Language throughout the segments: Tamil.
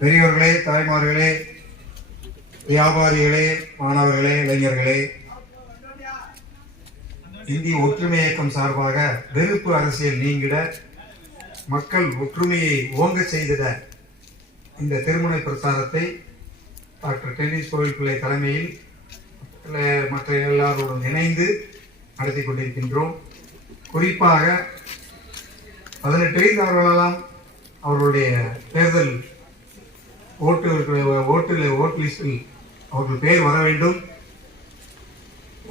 பெரியவர்களே தாய்மார்களே வியாபாரிகளே மாணவர்களே இளைஞர்களே இந்திய ஒற்றுமை இயக்கம் சார்பாக வெறுப்பு அரசியல் நீங்கிட மக்கள் ஒற்றுமையை ஓங்க செய்திட இந்த திருமண பிரச்சாரத்தை டாக்டர் டென்னிஸ் கோவில்பிள்ளை தலைமையில் மற்ற எல்லாரோடும் இணைந்து நடத்தி கொண்டிருக்கின்றோம். குறிப்பாக பதினெட்டு வயது அவர்களுடைய தேர்தல் ஓட்டு ஓட்டு ஓட் லிஸ்டில் அவர்கள் பேர் வர வேண்டும்.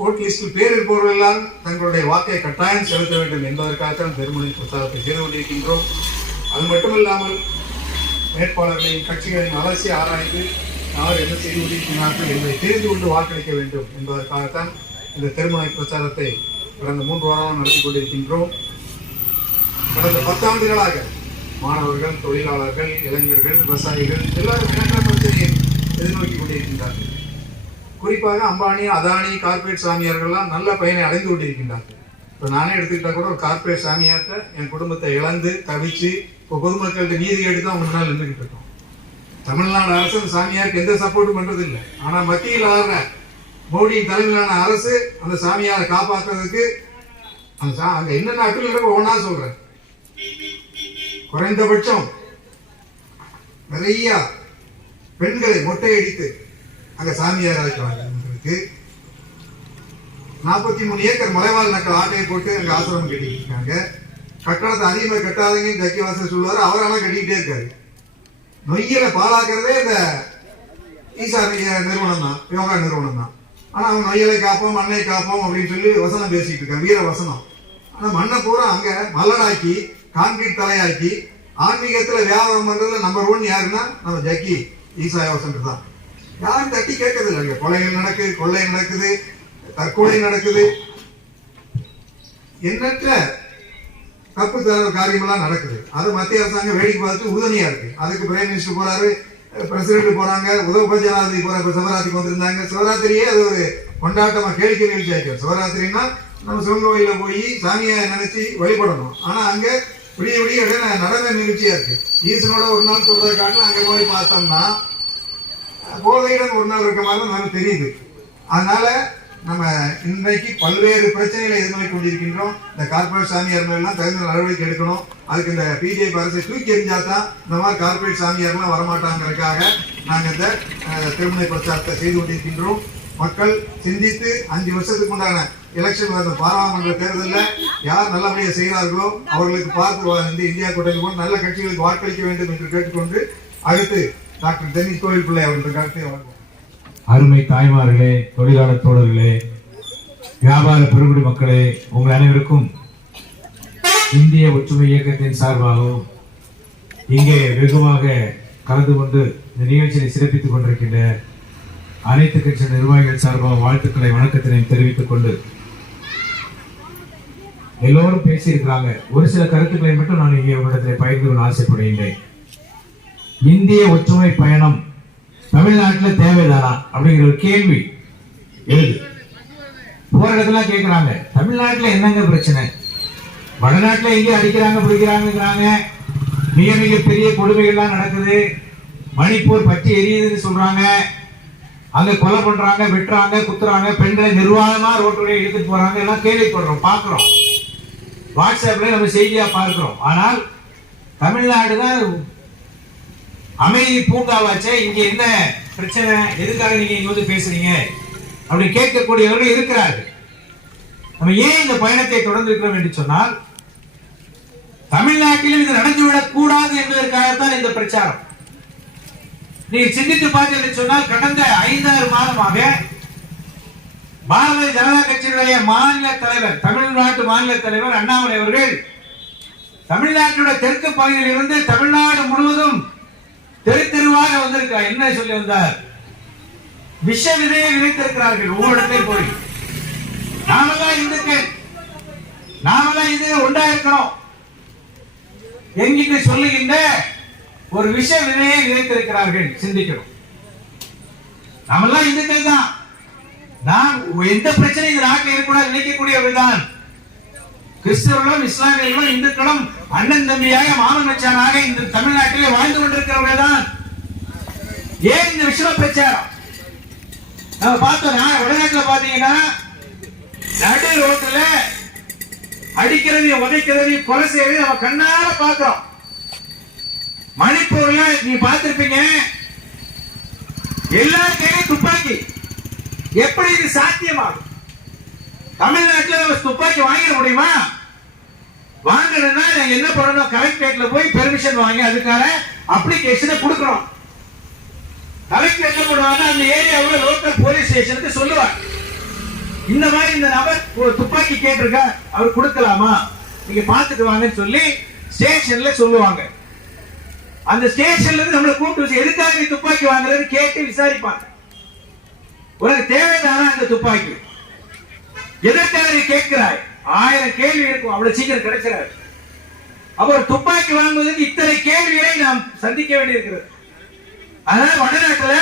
ஓட் லிஸ்டில் பேர் இருப்பவர்களெல்லாம் தங்களுடைய வாக்கை கட்டாயம் செலுத்த வேண்டும் என்பதற்காகத்தான் பெருமொழி பிரச்சாரத்தை செய்து கொண்டிருக்கின்றோம். அது மட்டுமில்லாமல் வேட்பாளர்களையும் கட்சிகளையும் அலசி ஆராய்ந்து யார் என்ன செய்து கொண்டிருக்கிறார்கள் என்பதை தெரிந்து கொண்டு வாக்களிக்க வேண்டும் என்பதற்காகத்தான் இந்த திருமண பிரச்சாரத்தை கடந்த மூன்று வாரம் நடத்தி கொண்டிருக்கின்றோம். கடந்த பத்தாண்டுகளாக மாணவர்கள் தொழிலாளர்கள் இளைஞர்கள் விவசாயிகள் எல்லாரும் இனங்கள் பிரச்சனையை எதிர்நோக்கி கொண்டிருக்கின்றார்கள். குறிப்பாக அம்பானி அதானி கார்ப்பரேட் சாமியார்கள்லாம் நல்ல பயனை அடைந்து கொண்டிருக்கின்றார்கள். இப்போ நானே எடுத்துக்கிட்டால் கூட ஒரு கார்ப்பரேட் சாமியார்ட்ட என் குடும்பத்தை இழந்து தவிச்சு இப்போ பொதுமக்கள்கிட்ட நீதி கேட்டு தான் முன்னால் நின்றுக்கிட்டு இருக்கோம். தமிழ்நாடு அரசு சாமியாருக்கு எந்த சப்போர்ட்டும் பண்றது இல்லை மத்தியில் ஆடுற மோடியின் தலைமையிலான அரசு அந்த சாமியாரை காப்பாற்றுறதுக்கு அந்த சா அங்கே என்னென்ன அக்கல் இருக்கோ ஒன்றா சொல்கிறேன் குறைந்தபட்சம் நிறைய பெண்களை மொட்டையடித்து அங்க சாமியார் இருக்கிறாங்களுக்கு நாற்பத்தி மூணு ஏக்கர் மலைவாழ் மக்கள் ஆட்டையை போட்டு அங்க ஆசிரமம் கட்டிட்டு இருக்காங்க கட்டணத்தை அதிகமாக கட்டாதீங்கன்னு ஜக்கிவாசர் சொல்லுவாரு. அவர் ஆனால் கட்டிக்கிட்டே இருக்காரு. நொய்யலை பாலாக்குறதே இந்த ஈசா நிறுவனம் தான் யோகா நிறுவனம் தான். ஆனா அவங்க நொய்யலை காப்போம் மண்ணை காப்போம் அப்படின்னு சொல்லி வசனம் பேசிட்டு இருக்காங்க வீர வசனம். ஆனா மண்ணை பூரா அங்க மல்லடாக்கி கான்கிரீட் தலையாக்கி ஆன்மீகத்தில் வியாபாரம் பண்றதுல நம்பர் ஒன் யாருன்னா நம்ம ஜக்கி ஈசா யோசன் தான். யாரும் தட்டி கேட்கறது இல்லை கொலைகள் நடக்குது கொள்ளை நடக்குது தற்கொலை நடக்குது. எண்ணற்ற தப்பு தர காரியமெல்லாம் நடக்குது. அது மத்திய அரசாங்கம் வேடிக்கை பார்த்துட்டு உறுதுணையா இருக்கு. அதுக்கு பிரைம் மினிஸ்டர் போறாரு பிரசிடென்ட் போறாங்க உதவி ஜனாதிபதி போற இப்ப சிவராத்திரிக்கு வந்திருந்தாங்க. சிவராத்திரியே அது ஒரு கொண்டாட்டமா கேளிக்கை நிகழ்ச்சி ஆயிடுச்சு சிவராத்திரின்னா நம்ம சிவன் கோயில போய் சாமியை நினைச்சு வழிபடணும். ஆனா அங்க விடிய விடிய நடந்த நடன நிகழ்ச்சியா இருக்கு. ஈசனோட ஒரு நாள் சொல்றதை காட்டில் அங்கே போய் பார்த்தோம்னா போதையுடன் ஒரு நாள் இருக்க மாதிரி நமக்கு தெரியுது. அதனால நம்ம இன்றைக்கு பல்வேறு பிரச்சனைகளை எதிர்நோக்கி கொண்டிருக்கின்றோம். இந்த கார்பரேட் சாமியார் எல்லாம் தகுந்த நடவடிக்கை எடுக்கணும். அதுக்கு இந்த பிஜேபி அரசை தூக்கி எறிஞ்சா தான் இந்த மாதிரி கார்பரேட் சாமியார்லாம் வரமாட்டாங்கிறதுக்காக நாங்கள் இந்த அஹ், திருமண பிரச்சாரத்தை செய்து கொண்டிருக்கின்றோம். மக்கள் சிந்தித்து அஞ்சு வருஷத்துக்கு உண்டான எலெக்ஷன் வந்த பாராளுமன்ற தேர்தலில் யார் நல்லபடியாக செய்கிறார்களோ அவர்களுக்கு பார்த்து இந்த இந்தியா கூட்டணி போன்ற நல்ல கட்சிகளுக்கு வாக்களிக்க வேண்டும் என்று கேட்டுக்கொண்டு அடுத்து டாக்டர் டென்னிஸ் கோவில் பிள்ளை அவர்கள் கருத்தை வழங்குவார் அருமை தாய்மார்களே தொழிலாளர் தோழர்களே வியாபார பெருங்குடி மக்களே உங்கள் அனைவருக்கும் இந்திய ஒற்றுமை இயக்கத்தின் சார்பாகவும் இங்கே வெகுவாக கலந்து கொண்டு இந்த நிகழ்ச்சியை சிறப்பித்துக் கொண்டிருக்கின்ற அனைத்து கட்சி நிர்வாகிகள் சார்பாக வாழ்த்துக்களை வணக்கத்தினையும் தெரிவித்துக் கொண்டு எல்லோரும் பேசியிருக்கிறாங்க. ஒரு சில கருத்துக்களை மட்டும் நான் இங்கே உங்களிடத்தில் பகிர்ந்து கொள்ள ஆசைப்படுகின்றேன். இந்திய ஒற்றுமை பயணம் தமிழ்நாட்டில் தேவைதானா அப்படிங்கிற ஒரு கேள்வி எழுது. போற இடத்துல கேட்குறாங்க தமிழ்நாட்டில் என்னங்க பிரச்சனை? வடநாட்டில் எங்கே அடிக்கிறாங்க பிடிக்கிறாங்கிறாங்க மிக மிக பெரிய கொடுமைகள்லாம் நடக்குது. மணிப்பூர் பற்றி எரியுதுன்னு சொல்றாங்க. அங்க கொலை பண்றாங்க வெட்டுறாங்க குத்துறாங்க பெண்களை நிர்வாகமா ரோட்டுடைய இழுத்துட்டு போறாங்க எல்லாம் கேள்விப்படுறோம் பார்க்குறோம். வாட்ஸ்அப்ல நம்ம செய்தியா பார்க்கிறோம். ஆனால் தமிழ்நாடு தான் அமைதி பூங்காவாச்சே இங்க என்ன பிரச்சனை எதுக்காக நீங்க இங்க வந்து பேசுறீங்க? அப்படி கேட்கக்கூடியவர்கள் இருக்கிறார்கள். நம்ம ஏன் இந்த பயணத்தை தொடர்ந்து இருக்கிறோம் என்று சொன்னால் தமிழ்நாட்டிலும் இது நடந்துவிடக் கூடாது என்பதற்காகத்தான் இந்த பிரச்சாரம். நீங்க சிந்தித்து பார்த்தீர்கள் சொன்னால் கடந்த ஐந்தாறு மாதமாக பாரதிய ஜனதா கட்சியினுடைய மாநில தலைவர் தமிழ்நாட்டு மாநில தலைவர் அண்ணாமலை அவர்கள் தமிழ்நாட்டினுடைய தெற்கு பகுதியில் இருந்து தமிழ்நாடு முழுவதும் தெரு தெருவாக வந்திருக்கார் என்ன சொல்லி வந்தார்? விஷ விதையை விதைத்திருக்கிறார்கள் ஒவ்வொரு போய். நாமெல்லாம் இந்துக்கள். நாமெல்லாம் இது ஒன்றா இருக்கணும் என்கிட்ட சொல்லுகின்ற ஒரு விஷயம் விதையை விதைத்திருக்கிறார்கள் சிந்திக்கணும் நம்மெல்லாம் இந்துக்கள் தான். நான் எந்த பிரச்சனையும் இந்த நாட்டில் இருக்கக்கூடாது நினைக்கக்கூடியவர்கள் கிறிஸ்தவர்களும் இஸ்லாமியர்களும் இந்துக்களும் அண்ணன் தம்பியாக மாமன் இந்த தமிழ்நாட்டிலே வாழ்ந்து கொண்டிருக்கிறவர்கள் தான். ஏன் இந்த விஷயம் பிரச்சாரம்? நம்ம பார்த்தோம் நான் வடநாட்டில் பார்த்தீங்கன்னா நடு ரோட்டில் அடிக்கிறதையும் உதைக்கிறதையும் கொலை செய்யறதையும் நம்ம கண்ணால பார்க்கிறோம். மணிப்பூர்ல நீ பார்த்திருப்பீங்க. எல்லாருக்கே கையிலும் துப்பாக்கி. எப்படி இது சாத்தியமாகும்? தமிழ்நாட்டில் துப்பாக்கி வாங்கிட முடியுமா? வாங்கணும்னா நாங்க என்ன பண்ணணும்? கலெக்டரேட்ல போய் பெர்மிஷன் வாங்கி அதுக்கான அப்ளிகேஷனை கொடுக்கணும். கலெக்டர் என்ன பண்ணுவாங்க அந்த ஏரியாவில் லோக்கல் போலீஸ் ஸ்டேஷனுக்கு சொல்லுவாங்க இந்த மாதிரி இந்த நபர் ஒரு துப்பாக்கி கேட்டிருக்கா அவர் கொடுக்கலாமா? நீங்க பார்த்துட்டு வாங்கன்னு சொல்லி ஸ்டேஷன்ல சொல்லுவாங்க. அந்த ஸ்டேஷன்ல இருந்து நம்மளை கூப்பிட்டு வச்சு எதுக்காக நீ துப்பாக்கி வாங்குறது கேட்டு விசாரிப்பாங்க. உனக்கு தேவைதானா அந்த துப்பாக்கி? எதற்காக நீ கேட்கிறாய்? ஆயிரம் கேள்வி இருக்கும் அவ்வளவு சீக்கிரம் கிடைச்சிடாது. அப்ப ஒரு துப்பாக்கி வாங்குவதற்கு இத்தனை கேள்விகளை நாம் சந்திக்க வேண்டியிருக்கிறது. அதனால வடநாட்டுல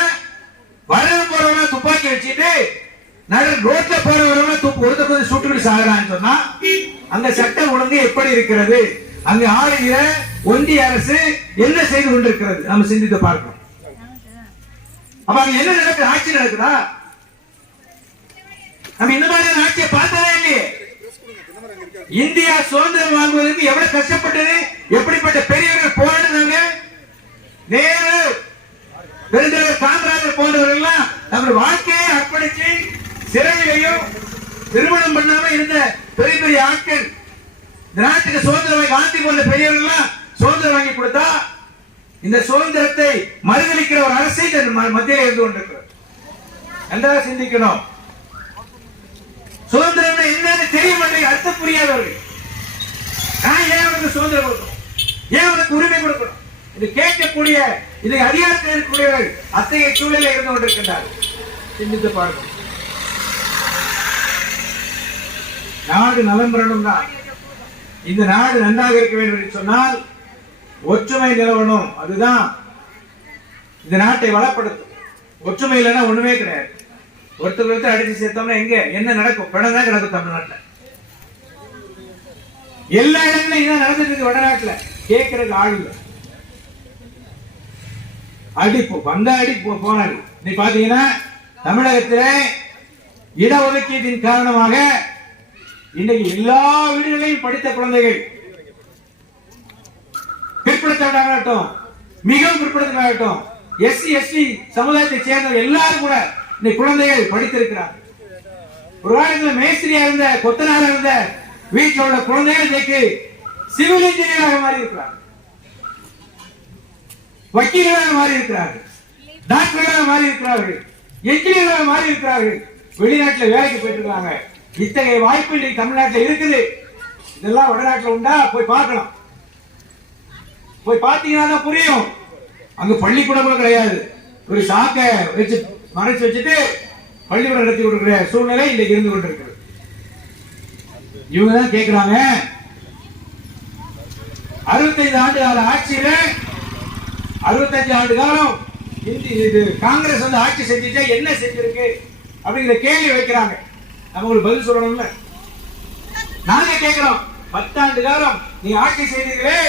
வளர போறவங்க துப்பாக்கி வச்சுட்டு நடு ரோட்ல போறவங்க துப்பு ஒருத்தர் கொஞ்சம் சுட்டுக்கிட்டு சாகுறான்னு சொன்னா அந்த சட்டம் ஒழுங்கு எப்படி இருக்கிறது? அங்க ஆளுகிற ஒன்றிய அரசு என்ன செய்து கொண்டிருக்கிறது? நம்ம சிந்தித்து பார்க்கணும் அப்ப அங்க என்ன நடக்குது? ஆட்சி நடக்குதா? நம்ம இந்த மாதிரியான ஆட்சியை பார்த்ததே இல்லையே? இந்தியா சுதந்திரம் வாங்குவதற்கு எவ்வளவு கஷ்டப்பட்டது? எப்படிப்பட்ட பெரியவர்கள் போராடினாங்க? நேரு பெருந்தலைவர் காமராஜர் போன்றவர்கள் எல்லாம் நம்ம வாழ்க்கையை அர்ப்பணிச்சு சிறையிலையும் திருமணம் பண்ணாம இருந்த பெரிய பெரிய ஆட்கள் நாட்டுக்கு சுதந்திரம் காந்தி போன்ற பெரியவர்கள் எல்லாம் சுதந்திரம் வாங்கி கொடுத்தா இந்த சுதந்திரத்தை மறுதளிக்கிற ஒரு அரசு இந்த ம- மத்தியில இருந்து கொண்டிருக்கிறது. நன்றாக சிந்திக்கணும். சுதந்திரம் என்னன்னு தெரிய மாட்டேங்க அர்த்தம் புரியாதவர்கள் நான் ஏன் உனக்கு சுதந்திரம் கொடுக்கணும்? ஏன் உனக்கு உரிமை கொடுக்கணும்? இது கேட்கக்கூடிய இதை அதிகாரத்தில் இருக்கக்கூடியவர்கள் அத்தகைய சூழலில் இருந்து கொண்டிருக்கின்றார்கள். சிந்தித்து பாருங்கள். நாடு நலம் பெறணும் தான் இந்த நாடு நன்றாக இருக்க வேண்டும் என்று சொன்னால் ஒற்றுமை நிலவணும். அதுதான் இந்த நாட்டை வளப்படுத்தும். ஒற்றுமை இல்லைன்னா ஒண்ணுமே கிடையாது. ஒருத்தர் ஒருத்தர் அடிச்சு சேர்த்தோம்னா எங்க? என்ன நடக்கும்? படம் தான் கிடக்கும் தமிழ்நாட்டில். எல்லா இடங்களும் இதான் நடந்துட்டு இருக்கு வடநாட்டில். கேட்கறதுக்கு ஆள் இல்லை. அடி வந்த அடி போ- போனாடி நீ பாத்தீங்கன்னா தமிழகத்தில் இடஒதுக்கீட்டின் காரணமாக இன்னைக்கு எல்லா வீடுகளையும் படித்த குழந்தைகள் பிற்படுத்தவர்களாகட்டும் மிகவும் பிற்படுத்தவர்களாகட்டும் எஸ்சி எஸ்டி சமுதாயத்தை சேர்ந்த எல்லாரும் கூட இன்னைக்கு குழந்தைகள் படித்திருக்கிறார். ஒரு காலத்துல மேஸ்திரியா இருந்த கொத்தனாரா இருந்த வீட்டில் உள்ள குழந்தைகள் இன்னைக்கு சிவில் இன்ஜினியராக மாறி இருக்கிறார் வக்கீலராக மாறி இருக்கிறார்கள் டாக்டர்களாக மாறி இருக்கிறார்கள் என்ஜினியராக மாறி இருக்கிறார்கள் வெளிநாட்டுல வேலைக்கு போயிட்டு இருக்காங்க. இத்தகைய வாய்ப்பு இன்னைக்கு தமிழ்நாட்டுல இருக்குது. இதெல்லாம் வடநாட்டில் உண்டா? போய் பார்க்கலாம். போய் பார்த்தீங்கன்னா தான் புரியும். அங்க பள்ளிக்கூடம் கூட கிடையாது. ஒரு சாக்கை வச்சு மறைச்சு வச்சுட்டு பள்ளிக்கூடம் நடத்தி கொடுக்கிற சூழ்நிலை இன்னைக்கு இருந்து கொண்டிருக்கிறது. இவங்க தான் கேட்கிறாங்க அறுபத்தைந்து ஆண்டு கால ஆட்சியில அறுபத்தஞ்சு ஆண்டு காலம் இந்தி இது காங்கிரஸ் வந்து ஆட்சி செஞ்சுச்சா என்ன செஞ்சிருக்கு அப்படிங்கிற கேள்வி வைக்கிறாங்க. அவங்களுக்கு பதில் சொல்லணும்ல? நாங்க கேட்கிறோம் பத்தாண்டு காலம் நீ ஆட்சி செய்தீர்களே.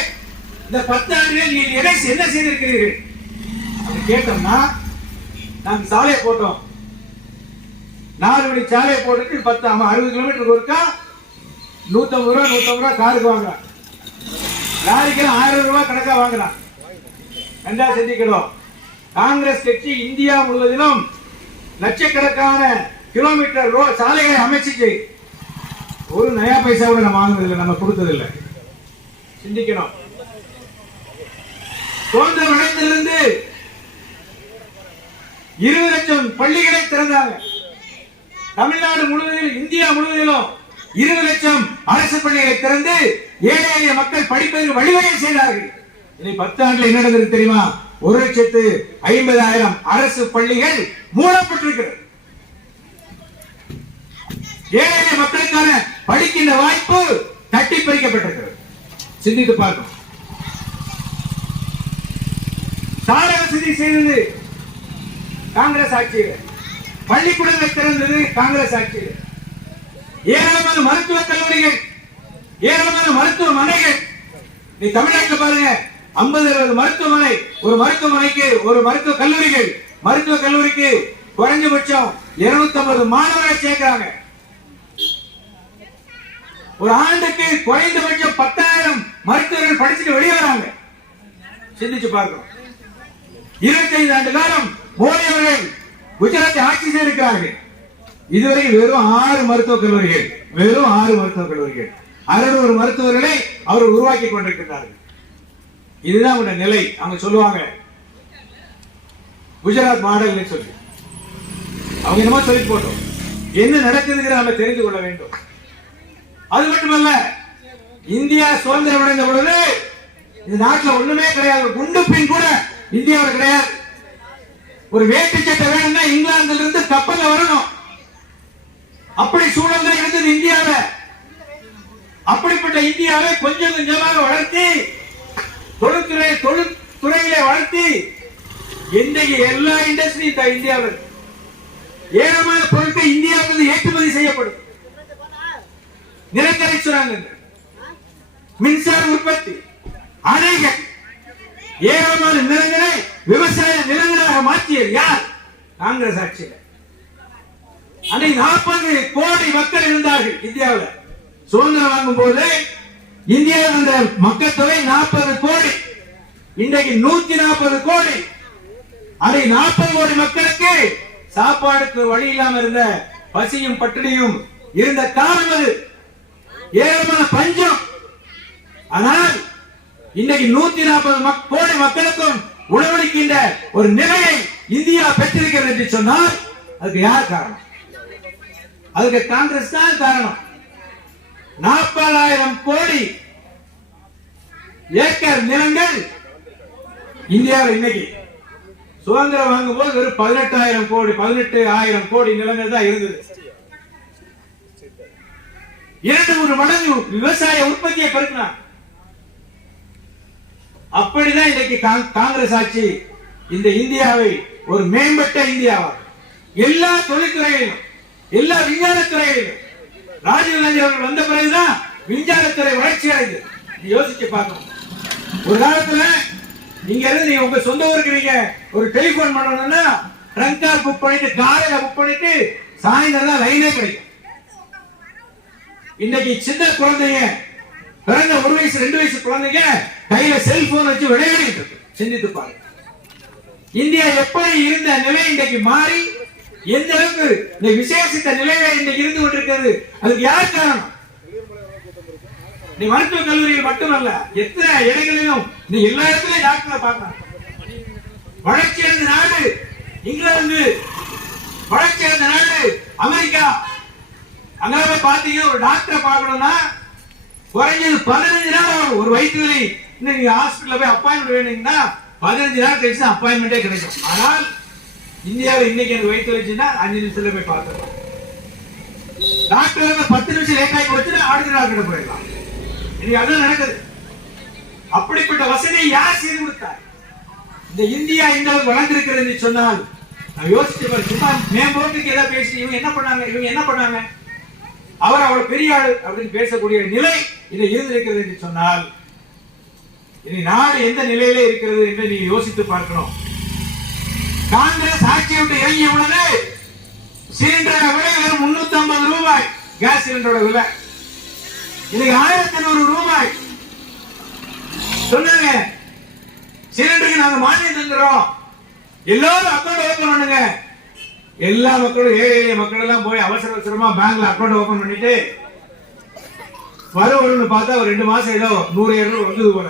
இந்த பத்தாண்டுகளில் நீ எதை என்ன செய்திருக்கிறீர்கள்? அப்படி கேட்டோம்னா நாங்க சாலையை போட்டோம். நாலு மணி சாலையை போட்டுட்டு பத்து ஆமா அறுபது கிலோமீட்டருக்கு ஒருக்கா நூத்தம்பது ரூபா நூத்தம்பது ரூபா காருக்கு வாங்குறான். லாரிக்கெல்லாம் ஆயிரம் ரூபாய் கணக்கா வாங்குறான். நன்றா சிந்திக்கணும் காங்கிரஸ் கட்சி இந்தியா முழுவதிலும் லட்சக்கணக்கான கிலோமீட்டர் ரோ சாலைகளை அமைச்சிச்சு ஒரு நயா பைசா கூட நம்ம வாங்கினதில்லை நம்ம கொடுத்ததில்லை. சிந்திக்கணும். தோன்ற அடைந்திலிருந்து இருபது லட்சம் பள்ளிகளை திறந்தாங்க. தமிழ்நாடு முழுவதிலும் இந்தியா முழுவதிலும் இருபது லட்சம் அரசு பள்ளிகளை திறந்து ஏழை எளிய மக்கள் படிப்பதற்கு வழிவகை செய்தார்கள். இனி பத்து ஆண்டுல என்ன நடந்திருக்கு தெரியுமா? ஒரு லட்சத்து ஐம்பதாயிரம் அரசு பள்ளிகள் மூடப்பட்டிருக்கிறது. ஏழை மக்களுக்கான படிக்கின்ற வாய்ப்பு தட்டி பறிக்கப்பட்டிருக்கிறது சிந்தித்து பார்க்கணும். சாலை வசதி செய்தது காங்கிரஸ் ஆட்சியில். பள்ளிக்கூடங்கள் திறந்தது காங்கிரஸ் ஆட்சியில். ஏராளமான மருத்துவக் கல்லூரிகள் ஏராளமான மருத்துவமனைகள் நீ தமிழ்நாட்டில் பாருங்க ஐம்பது அறுபது மருத்துவமனை ஒரு மருத்துவமனைக்கு ஒரு மருத்துவ கல்லூரிகள் மருத்துவ கல்லூரிக்கு குறைஞ்சபட்சம் 250 மாணவர்கள் சேர்க்கிறாங்க. ஒரு ஆண்டுக்கு குறைந்தபட்சம் பத்தாயிரம் மருத்துவர்கள் படிச்சுட்டு வெளியே வராங்க. சிந்திச்சு பார்க்கணும். இருபத்தைந்து ஆண்டு காலம் மோடி அவர்கள் குஜராத்தை ஆட்சி செய்திருக்கிறார்கள். இதுவரை வெறும் ஆறு மருத்துவக் கல்லூரிகள் வெறும் ஆறு மருத்துவக் கல்லூரிகள். அறுநூறு மருத்துவர்களை அவர் உருவாக்கி கொண்டிருக்கிறார்கள் இதுதான் அவங்க நிலை. அவங்க சொல்லுவாங்க. குஜராத் மாடல்னு சொல்லி. அவங்க என்னமோ சொல்லி போட்டோம். என்ன நடக்குதுங்கிற நம்ம தெரிந்து கொள்ள வேண்டும். அது மட்டுமல்ல இந்தியா சுதந்திரம் அடைந்த பொழுது இந்த நாட்டில் ஒண்ணுமே கிடையாது. குண்டு பின் கூட இந்தியாவில் கிடையாது. ஒரு வேட்டு சட்டை வேணும்னா இங்கிலாந்துல இருந்து கப்பல்ல வரணும். அப்படி சூழல் இருந்தது இந்தியாவில அப்படிப்பட்ட இந்தியாவை கொஞ்சம் கொஞ்சமாக வளர்த்தி தொழில்துறை தொழில்துறையிலே வளர்த்தி இன்றைக்கு எல்லா இண்டஸ்ட்ரியும் இந்தியாவில் ஏழமான ஏராளமான பொருட்கள் இந்தியாவிலிருந்து ஏற்றுமதி செய்யப்படும். நிலக்கரை சுரங்கங்கள் மின்சார உற்பத்தி அணைகள் ஏராளமான நிலங்களை விவசாய நிலங்களாக மாற்றியது யார்? காங்கிரஸ் ஆட்சியில். அன்னைக்கு நாற்பது கோடி மக்கள் இருந்தார்கள் இந்தியாவில். சுதந்திரம் வாங்கும் போது இந்தியாவில் இருந்த மக்கள் தொகை நாற்பது கோடி. இன்றைக்கு நூத்தி நாற்பது கோடி. அதை நாற்பது கோடி மக்களுக்கு சாப்பாடுக்கு வழி இல்லாம இருந்த பசியும் பட்டினியும் இருந்த காரணம் அது. ஏராளமான பஞ்சம். ஆனால் இன்னைக்கு நூத்தி நாற்பது கோடி மக்களுக்கும் உணவளிக்கின்ற ஒரு நிலையை இந்தியா பெற்றிருக்கிறது என்று சொன்னால் அதுக்கு யார் காரணம்? அதுக்கு காங்கிரஸ் தான் காரணம். நாற்பதாயிரம் கோடி ஏக்கர் நிலங்கள் இந்தியாவில் இன்னைக்கு. சுதந்திரம் வாங்கும் போது வெறும் பதினெட்டாயிரம் கோடி பதினெட்டு ஆயிரம் கோடி நிலங்கள் தான் இருந்தது. இரண்டு ஒரு மடங்கு விவசாய உற்பத்தியை பெருக்கினார். அப்படிதான் இன்றைக்கு காங்கிரஸ் ஆட்சி இந்த இந்தியாவை ஒரு மேம்பட்ட இந்தியாவா எல்லா தொழில்துறையிலும் எல்லா விஞ்ஞான துறைகளிலும் ராஜீவ் காந்தி அவர்கள் வந்த பிறகுதான் விஞ்ஞானத்துறை வளர்ச்சி அடைந்தது. நீ யோசிச்சு பார்க்கணும். ஒரு காலத்துல நீங்க இருந்து நீங்க உங்க சொந்த ஊருக்கு நீங்க ஒரு டெலிபோன் பண்ணணும்னா ட்ரங்க் கார் புக் பண்ணிட்டு காரில் புக் பண்ணிட்டு சாயந்தரம் தான் லைனே கிடைக்கும். இன்னைக்கு சின்ன குழந்தைங்க பிறந்த ஒரு வயசு ரெண்டு வயசு குழந்தைங்க கையில செல்போன் வச்சு விளையாடிட்டு இருக்கு. சிந்தித்து பாருங்க. இந்தியா எப்படி இருந்த நிலை இன்றைக்கு மாறி எந்த அளவுக்கு இந்த விசேஷித்த நிலையில இன்னைக்கு இருந்து கொண்டிருக்கிறது அதுக்கு யார் காரணம்? நீ மருத்துவ கல்லூரியில் மட்டுமல்ல எத்தனை இடங்களிலும் நீ எல்லா இடத்துலயும் டாக்டரை பார்க்கலாம் வளர்ச்சி அடைந்த நாடு இங்கிலாந்து வளர்ச்சி அடைந்த நாடு அமெரிக்கா அங்க பார்த்தீங்கன்னா பாத்தீங்க ஒரு டாக்டரை பார்க்கணும்னா குறைஞ்சது பதினஞ்சு நாள் ஒரு வயிற்று வலி இன்னும் நீங்கள் ஹாஸ்பிட்டலில் போய் அப்பாயின்மெண்ட் வேணுங்கன்னா பதினஞ்சு நாள் கழிச்சு அப்பாயின்மெண்டே கிடைக்கும். ஆனால் இந்தியாவில் இன்னைக்கு எனக்கு வயிற்று வலிச்சுன்னா அஞ்சு நிமிஷத்துல போய் பார்த்துக்கலாம். டாக்டர் பத்து நிமிஷம் லேட் ஆகி போச்சுன்னா அடுத்த டாக்டர் போயிடலாம். இன்னைக்கு அதான் நடக்குது. அப்படிப்பட்ட வசதியை யார் செய்து கொடுத்தார்? இந்த இந்தியா இந்த அளவுக்கு வளர்ந்திருக்கிறது சொன்னால் நான் யோசிச்சு சும்மா மேம்போட்டுக்கு ஏதாவது பேசி இவங்க என்ன பண்ணாங்க? இவங்க என்ன பண்ணாங்க? அவர் அவ்வளவு பெரிய ஆள் அப்படின்னு பேசக்கூடிய நிலை இது இருந்திருக்கிறது என்று சொன்னால் இனி நாடு எந்த நிலையிலே இருக்கிறது என்று நீ யோசித்து பார்க்கணும். காங்கிரஸ் ஆட்சி விட்டு இறங்கிய பொழுது சிலிண்டரோட விலை வெறும் முன்னூத்தி ஐம்பது ரூபாய். கேஸ் சிலிண்டரோட விலை. இன்னைக்கு ஆயிரத்தி நூறு ரூபாய். சொன்னாங்க சிலிண்டருக்கு நாங்க மானியம் தந்துடுறோம் எல்லாரும் அக்கௌண்ட் ஓபன் பண்ணுங்க. எல்லா மக்களும் ஏழை மக்கள் எல்லாம் போய் அவசர அவசரமா பேங்க்ல அக்கௌண்ட் ஓபன் பண்ணிட்டு வரும்னு பார்த்தா ஒரு ரெண்டு மாசம் ஏதோ நூறு இருநூறு வந்தது போல.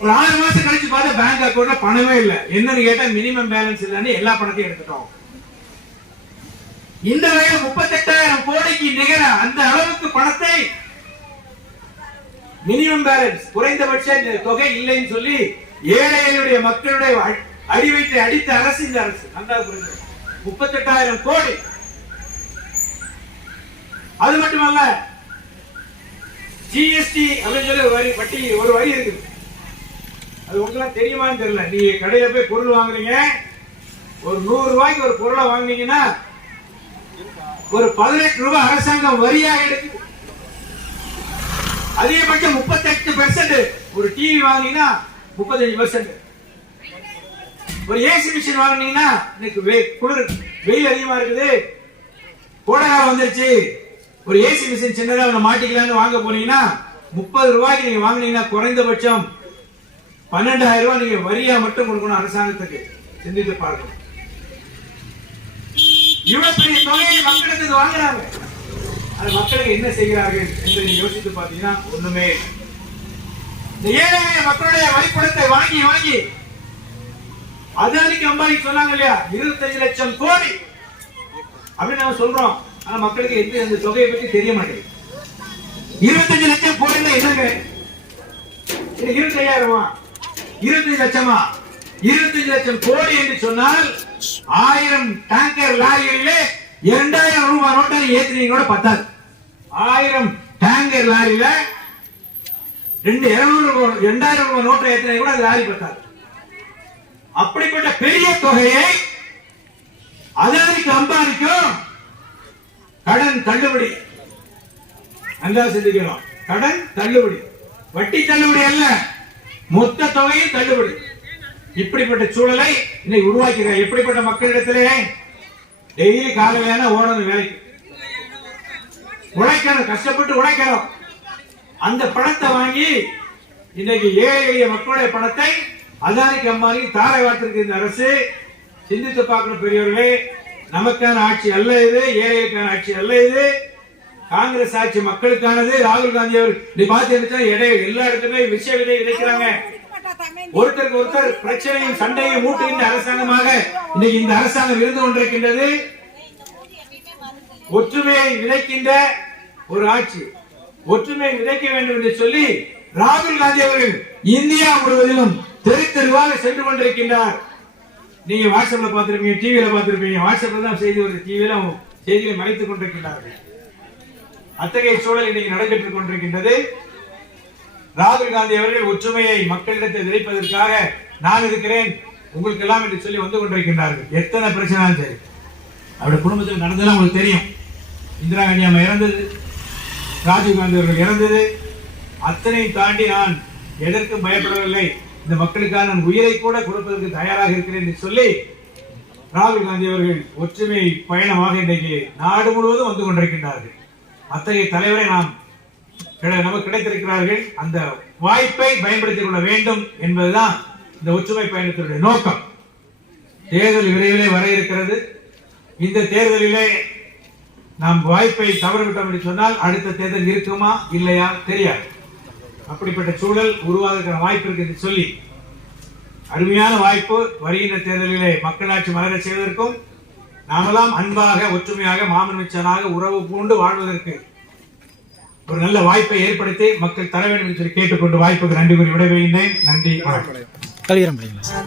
ஒரு ஆறு மாசம் கழிச்சு பார்த்தா பேங்க் அக்கௌண்ட்ல பணமே இல்ல. என்னன்னு கேட்டா மினிமம் பேலன்ஸ் இல்லன்னு எல்லா பணத்தையும் எடுத்துட்டோம். இந்த வகையில் முப்பத்தெட்டாயிரம் கோடிக்கு நிகர அந்த அளவுக்கு பணத்தை மினிமம் பேலன்ஸ் குறைந்தபட்ச தொகை இல்லைன்னு சொல்லி ஏழைகளுடைய மக்களுடைய அடி அடிவயிற்றை அடித்த அரசு இந்த அரசு நல்லா புரிஞ்சு முப்பத்தெட்டாயிரம் கோடி. அது மட்டுமல்ல ஜிஎஸ்டி அப்படின்னு சொல்லி ஒரு வரி வட்டி ஒரு வரி இருக்குது. அது உங்களுக்கு தெரியுமான்னு தெரியல. நீங்க கடையில போய் பொருள் வாங்குறீங்க. ஒரு நூறு ரூபாய்க்கு ஒரு பொருளை வாங்கினீங்கன்னா ஒரு பதினெட்டு ரூபாய் அரசாங்கம் வரியாக எடுக்குது. அதிகபட்சம் முப்பத்தெட்டு பெர்சன்ட் ஒரு டிவி வாங்கினா முப்பத்தஞ்சு பர்சன்ட் ஒரு ஏசி மிஷின் வாங்குனீங்கன்னா இன்னைக்கு குளிர் வெயில் அதிகமா இருக்குது. கோடைகாலம் வந்துருச்சு. ஒரு ஏசி மிஷின் சின்னதா ஒன்று மாட்டிக்கலாம்னு வாங்க போனீங்கன்னா முப்பது ரூபாய்க்கு நீங்க வாங்கினீங்கன்னா குறைந்தபட்சம் பன்னெண்டாயிரம் ரூபாய் நீங்க வரியா மட்டும் கொடுக்கணும் அரசாங்கத்துக்கு. சிந்தித்து பார்க்கணும். இவ்வளவு பெரிய தொகையை மக்களுக்கு வாங்குறாங்க. அது மக்களுக்கு என்ன செய்கிறார்கள் என்று யோசித்து பார்த்தீங்கன்னா ஒண்ணுமே இல்லை. இந்த ஏழை மக்களுடைய வரிப்பணத்தை வாங்கி வாங்கி அதானிக்கு அம்பானி சொன்னாங்க இல்லையா? இருபத்தஞ்சு லட்சம் கோடி. அப்படின்னு நம்ம சொல்றோம். ஆனா மக்களுக்கு எந்த அந்த தொகையை பத்தி தெரிய மாட்டேங்குது. இருபத்தஞ்சு லட்சம் கோடின்னா என்னங்க? இது இருபத்தையாயிரமா? இருபத்தஞ்சு லட்சமா? இருபத்தஞ்சு லட்சம் கோடி என்று சொன்னால் ஆயிரம் டேங்கர் லாரிகளிலே இரண்டாயிரம் ரூபாய் நோட்டை நீங்க ஏத்துனீங்க கூட பத்தாது. ஆயிரம் டேங்கர் லாரியில ரெண்டு இருநூறு ரூபாய் ரெண்டாயிரம் ரூபாய் நோட்டை ஏத்தினா கூட அது லாரி பத்தாது. அப்படிப்பட்ட பெரிய தொகையை அதானிக்கு அம்பானிக்கும் கடன் தள்ளுபடி. நல்லா சிந்திக்கணும். கடன் தள்ளுபடி. வட்டி தள்ளுபடி அல்ல. மொத்த தொகையும் தள்ளுபடி. இப்படிப்பட்ட சூழலை இன்னைக்கு உருவாக்கிற எப்படிப்பட்ட மக்களிடத்திலே டெய்லி காலையில ஓடணும் வேலைக்கு. உழைக்கணும். கஷ்டப்பட்டு உழைக்கணும். அந்த பணத்தை வாங்கி இன்னைக்கு ஏழை எளிய மக்களுடைய பணத்தை அதானிக்கு அம்மானி தாரை வார்த்திருக்கு இந்த அரசு சிந்தித்து பார்க்கணும் பெரியவர்களே. நமக்கான ஆட்சி அல்ல இது ஏழைகளுக்கான ஆட்சி அல்ல இது. காங்கிரஸ் ஆட்சி மக்களுக்கானது. ராகுல் காந்தி அவர் நீ பாத்தீங்கன்னா இடையே எல்லா இடத்துலயும் விஷ விதை விதைக்கிறாங்க. ஒருத்தருக்கு ஒருத்தர் பிரச்சனையும் சண்டையும் மூட்டுகின்ற அரசாங்கமாக இன்னைக்கு இந்த அரசாங்கம் இருந்து கொண்டிருக்கின்றது. ஒற்றுமையை விதைக்கின்ற ஒரு ஆட்சி. ஒற்றுமையை விதைக்க வேண்டும் என்று சொல்லி ராகுல் காந்தி அவர்கள் இந்தியா முழுவதிலும் தெரு தெருவாக சென்று கொண்டிருக்கின்றார். நீங்க வாட்ஸ்அப்ல பார்த்திருப்பீங்க டிவியில பார்த்திருப்பீங்க வாட்ஸ்அப்ல தான் செய்தி வருது. டிவியில செய்திகளை மறைத்துக் கொண்டிருக்கின்றார்கள். அத்தகைய சூழல் இன்னைக்கு நடைபெற்றுக் கொண்டிருக்கின்றது. ராகுல் காந்தி அவர்கள் ஒற்றுமையை மக்களிடத்தை விதைப்பதற்காக நான் இருக்கிறேன் உங்களுக்கு எல்லாம் என்று சொல்லி வந்து கொண்டிருக்கின்றார்கள். எத்தனை பிரச்சனாலும் சரி. அவருடைய குடும்பத்தில் நடந்ததெல்லாம் உங்களுக்கு தெரியும். இந்திரா காந்தி அம்மா இறந்தது ராஜீவ் காந்தி அவர்கள் இறந்தது. அத்தனையும் தாண்டி நான் எதற்கும் பயப்படவில்லை. இந்த மக்களுக்காக நான் உயிரை கூட கொடுப்பதற்கு தயாராக இருக்கிறேன் என்று சொல்லி ராகுல் காந்தி அவர்கள் ஒற்றுமை பயணமாக இன்றைக்கு நாடு முழுவதும் வந்து கொண்டிருக்கின்றார்கள். அத்தகைய தலைவரை நாம் நமக்கு கிடைத்திருக்கிறார்கள். அந்த வாய்ப்பை பயன்படுத்திக் கொள்ள வேண்டும் என்பதுதான் இந்த ஒற்றுமை பயணத்தினுடைய நோக்கம். தேர்தல் விரைவிலே வர இருக்கிறது. இந்த தேர்தலிலே நாம் வாய்ப்பை தவறுவிட்டோம் என்று சொன்னால் அடுத்த தேர்தல் இருக்குமா? இல்லையா? தெரியாது. அப்படிப்பட்ட சூழல் உருவாகிற வாய்ப்பு இருக்கு என்று சொல்லி அருமையான வாய்ப்பு வருகின்ற தேர்தலிலே மக்களாட்சி மலர செய்வதற்கும் நாமெல்லாம் அன்பாக ஒற்றுமையாக மாமன்மிச்சனாக உறவு பூண்டு வாழ்வதற்கு ஒரு நல்ல வாய்ப்பை ஏற்படுத்தி மக்கள் தர வேண்டும் என்று சொல்லி கேட்டுக்கொண்டு வாய்ப்புக்கு நன்றி கூறி விடைபெறுகின்றேன். நன்றி வணக்கம்.